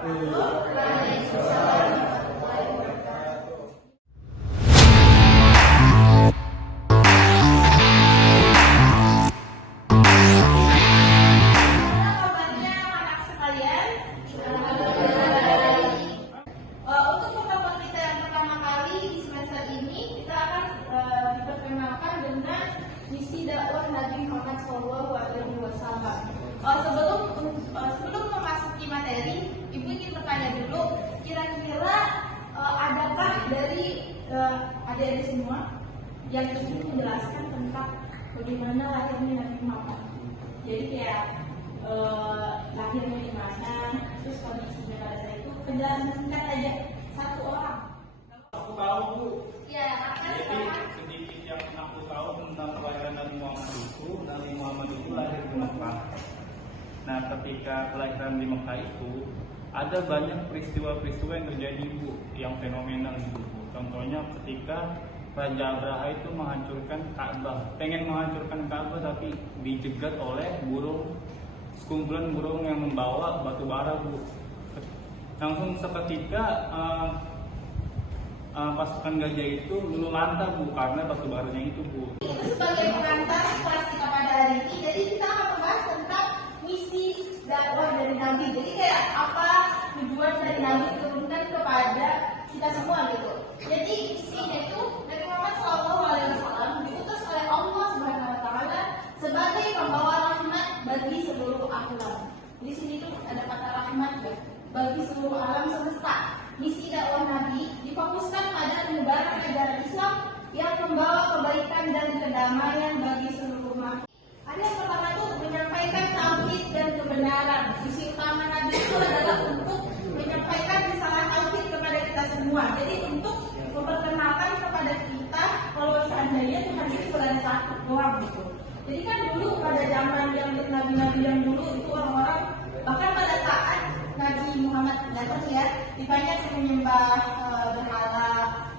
Kabarnya anak sekalian, untuk pertemuan kita yang pertama kali di semester ini, kita akan diperkenalkan dengan misi dakwah Nabi Muhammad SAW. Sebelum memasuki materi, Ibu ingin bertanya dulu, kira-kira adakah dari adik-adik semua yang ingin menjelaskan tentang bagaimana lahirnya Nabi Muhammad? Jadi kayak lahirnya di mana, terus kondisinya pada saat itu, penjelasan singkat aja satu orang. Aku tahu Bu. Ya, Jadi sedikit yang aku tahu tentang kelahiran Nabi Muhammad itu, Nabi Muhammad itu lahir di Mekah. Nah, ketika kelahiran di Mekah itu ada banyak peristiwa-peristiwa yang terjadi Bu, yang fenomenal gitu Bu. Contohnya ketika Raja Abraha itu menghancurkan Ka'bah, pengen menghancurkan Ka'bah tapi dijegat oleh sekumpulan burung yang membawa batu bara Bu. Langsung seketika pasukan gajah itu luluh lantak Bu karena batu baranya itu Bu. Sebagai pengantar kelas kita pada hari ini, jadi kita akan membahas tentang misi dakwah dari Nabi. Jadi kayak apa tujuan dari Nabi turunkan kepada kita semua gitu. Jadi misinya itu Nabi Muhammad SAW diutus oleh Allah Subhanahu Wa Taala sebagai pembawa rahmat bagi seluruh alam. Di sini tuh ada kata rahmat ya, bagi seluruh alam semesta. Misi dakwah Nabi difokuskan pada penyebaran ajaran Islam yang membawa kebaikan dan kedamaian bagi seluruh makhluk. Ada yang pertama itu menyampaikan tauhid dan kebenaran. Misi utama Nabi itu adalah untuk menyampaikan risalah tauhid kepada kita semua. Jadi untuk memperkenalkan kepada kita kalau seandainya Tuhan itu berada satu doang gitu. Jadi kan dulu pada zaman yang nabi-nabi yang dulu itu orang-orang bahkan pada saat Nabi Muhammad datang ya, banyak yang menyembah berhala,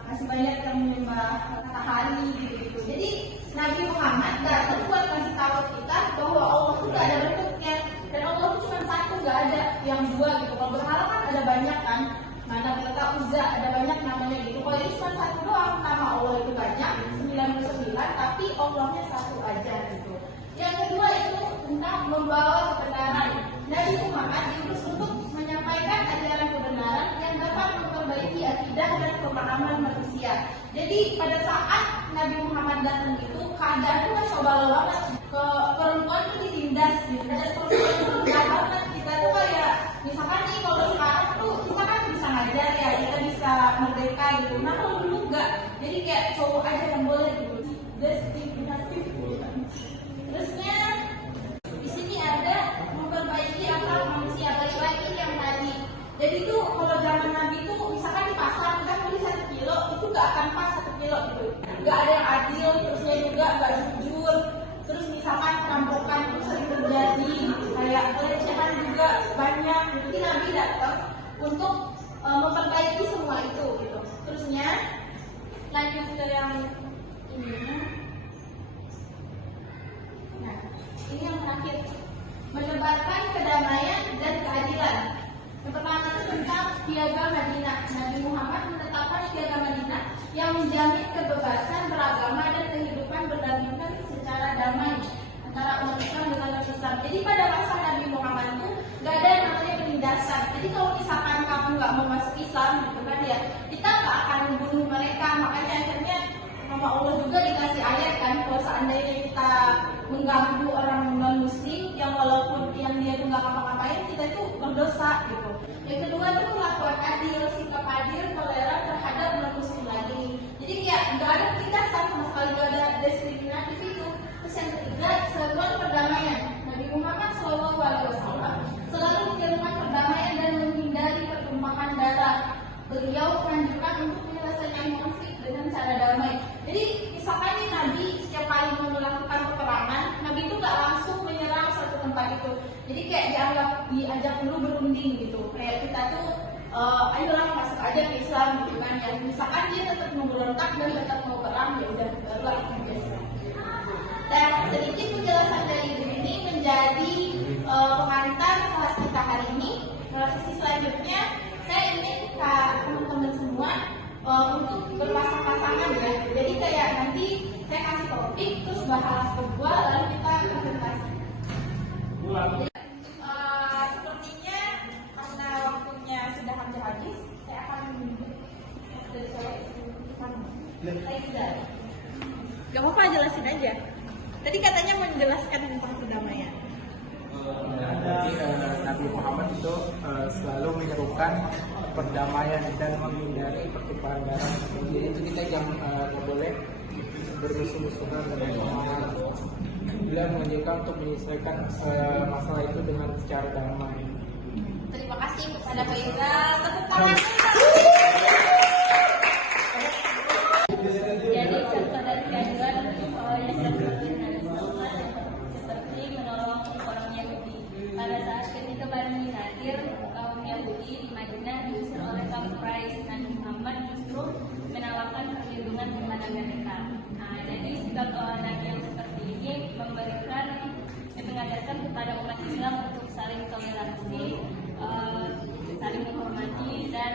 masih banyak yang menyembah matahari gitu. Jadi Nabi Muhammad datang buat kasih tahu kita bahwa Allah itu gak ada bentuknya dan Allah itu cuma satu, gak ada yang dua gitu. Kalau berhala kan ada banyak kan, mana kita Uzza ada banyak namanya gitu. Kalau ini cuma satu doang, nama Allah itu banyak 99, tapi Allahnya satu aja gitu. Yang kedua itu tentang membawa kebenaran. Nabi Muhammad diutus untuk menyampaikan ajaran kebenaran yang dapat memperbaiki akidah dan pemahaman manusia. Jadi pada saat Nabi Muhammad datang itu keadaan itu masya Allah banget, ke perempuan itu ditindas gitu. Dan perempuan itu rendah banget. Kita tuh kayak misalkan nih kalau sekarang tuh kita kan bisa ngajar ya, kita bisa merdeka gitu. Nah kalau dulu enggak, jadi kayak cowok aja yang boleh gitu. Diskriminatif gitu. Terusnya di sini ada memperbaiki akal manusia, balik lagi yang tadi. Jadi itu kalau zaman Nabi itu misalkan di pasar kita beli 1 kilo itu gak akan pas 1 kilo gitu. Gak ada yang adil, terusnya juga gak jujur. Terus misalkan perampokan itu sering terjadi, kayak pelecehan juga banyak. Jadi Nabi datang untuk memperbaiki semua itu gitu. Terusnya lanjut ke yang ini. Nah, ini yang terakhir, menebarkan kedamaian dan keadilan. Yang pertama itu tentang piagam Madinah. Nabi Muhammad menetapkan piagam Madinah yang menjamin kebebasan beragama dan kehidupan berdampingan secara damai antara umat Islam dengan umat Islam. Jadi pada masa Nabi Muhammad itu nggak ada yang namanya penindasan. Jadi kalau misalkan kamu nggak mau masuk Islam, gitu kan ya, kita nggak akan membunuh mereka. Makanya akhirnya sama Allah juga dikasih ayat kan, kalau seandainya kita mengganggu orang non muslim yang walaupun yang dia itu nggak ngapa-ngapain, kita itu berdosa gitu. Yang kedua itu perlakuan adil, sikap adil, toleran terhadap non muslim lagi. Jadi kayak nggak ada penindasan sama sekali, nggak ada diskriminatif itu. Terus yang ketiga, seruan perdamaian. Nabi Muhammad SAW selalu menyerukan perdamaian dan menghindari pertumpahan darah. Beliau menganjurkan untuk menyelesaikan konflik dengan cara damai. Jadi misalkan nih Nabi setiap kali mau melakukan peperangan, Nabi itu nggak langsung menyerang satu tempat itu. Jadi kayak diajak dulu berunding gitu. Kayak kita tuh ayolah masuk aja ke Islam gitu kan. Ya misalkan dia tetap mau berontak dan tetap mau perang, ya udah barulah ke Islam. Dan sedikit penjelasan dari ini menjadi pengantar kelas kita hari ini. Sesi selanjutnya membahas kedua, lalu kita presentasi. Sepertinya karena waktunya sudah hampir habis, saya akan menunjuk dari saya Reza. Gak apa-apa, jelasin aja. Tadi katanya menjelaskan tentang perdamaian. Jadi Nabi Muhammad itu selalu menyerukan perdamaian dan menghindari pertumpahan darah. Jadi itu kita jangan boleh bermusuh-musuhan dengan orang. Beliau mengajarkan untuk menyelesaikan masalah itu dengan secara damai. Terima kasih kepada Pak Reza. Tepuk tangan. Jadi contoh dari keadilan yang dilakukan Nabi Muhammad seperti menolong orang Yahudi. Pada saat ketika Bani Nadir kaum Yahudi di Madinah diusir oleh kaum Quraisy, Nabi Muhammad justru menawarkan perlindungan kepada mereka. Nah, jadi sikap Nabi yang seperti ini mengajarkan kepada umat Islam untuk saling toleransi, saling menghormati dan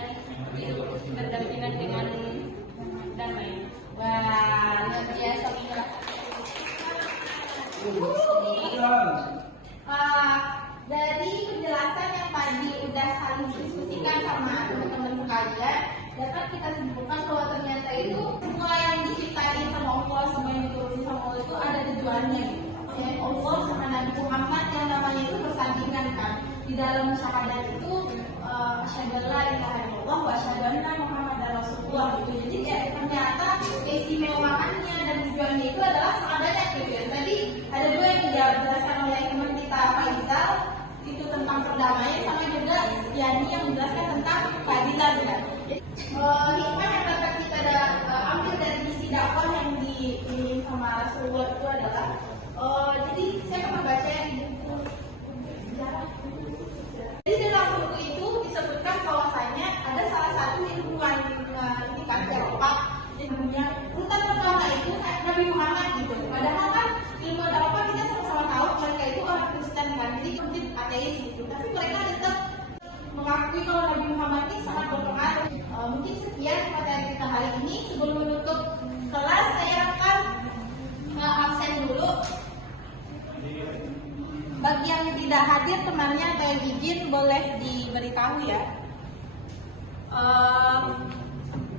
berdampingan dengan damai. Wah, luar biasa inilah. Dari penjelasan yang tadi udah saling diskusikan sama teman-teman sekalian, dapat kita simpulkan bahwa ternyata itu semua yang diciptain sama Allah, semua yang dituruti sama Allah itu ada tujuannya. Allah sama Nabi Muhammad yang namanya itu bersandingan kan. Di dalam syahadat itu asyhadu an la ilaha illallah wa asyhadu anna Muhammadar Rasulullah gitu. Jadi ternyata keistimewaannya dan tujuannya itu adalah syahadat gitu ya. Tadi ada dua yang dijelaskan oleh teman kita Faizal, itu tentang perdamaian, sama juga Yani yang menjelaskan tentang keadilan kan. Hikmah yang dapat kita ambil dari misi dakwah yang dipimpin sama Rasulullah itu adalah jadi saya akan membaca yang di buku sejarah. Jadi dalam buku itu disebutkan bahwasanya ada salah satu ilmuwan ini kan Eropa yang punya urutan pertama itu Nabi Muhammad gitu. Padahal kan ilmuwan Eropa kita sama-sama tahu mereka itu orang Kristen kan, jadi mungkin ateis gitu. Tapi mereka tetap mengakui kalau Nabi Muhammad ini sangat berpengaruh. Mungkin sekian materi kita hari ini. Sebelum menutup kelas saya akan absen dulu. Bagi yang tidak hadir temannya atau yang izin boleh diberitahu ya.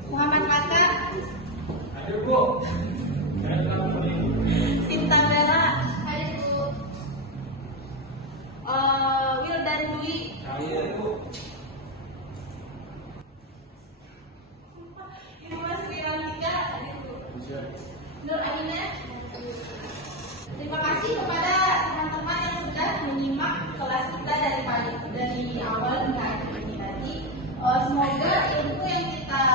Muhammad Hatta, Hadir Bu. Sinta Bella, hadir Bu. Wildan Dwi, Hadir Bu. Ibu Mas Wirantika, hadir Bu. Nur Aminah. Terima kasih kepada teman-teman yang sudah menyimak kelas kita dari awal hingga akhir ini tadi. Semoga ilmu yang kita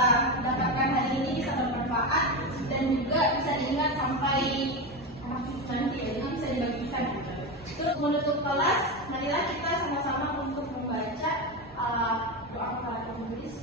dapatkan hari ini bisa bermanfaat dan juga bisa diingat sampai nanti ya, jadi bisa dibagikan. Terus menutup kelas, marilah kita sama-sama untuk membaca doa para penulis.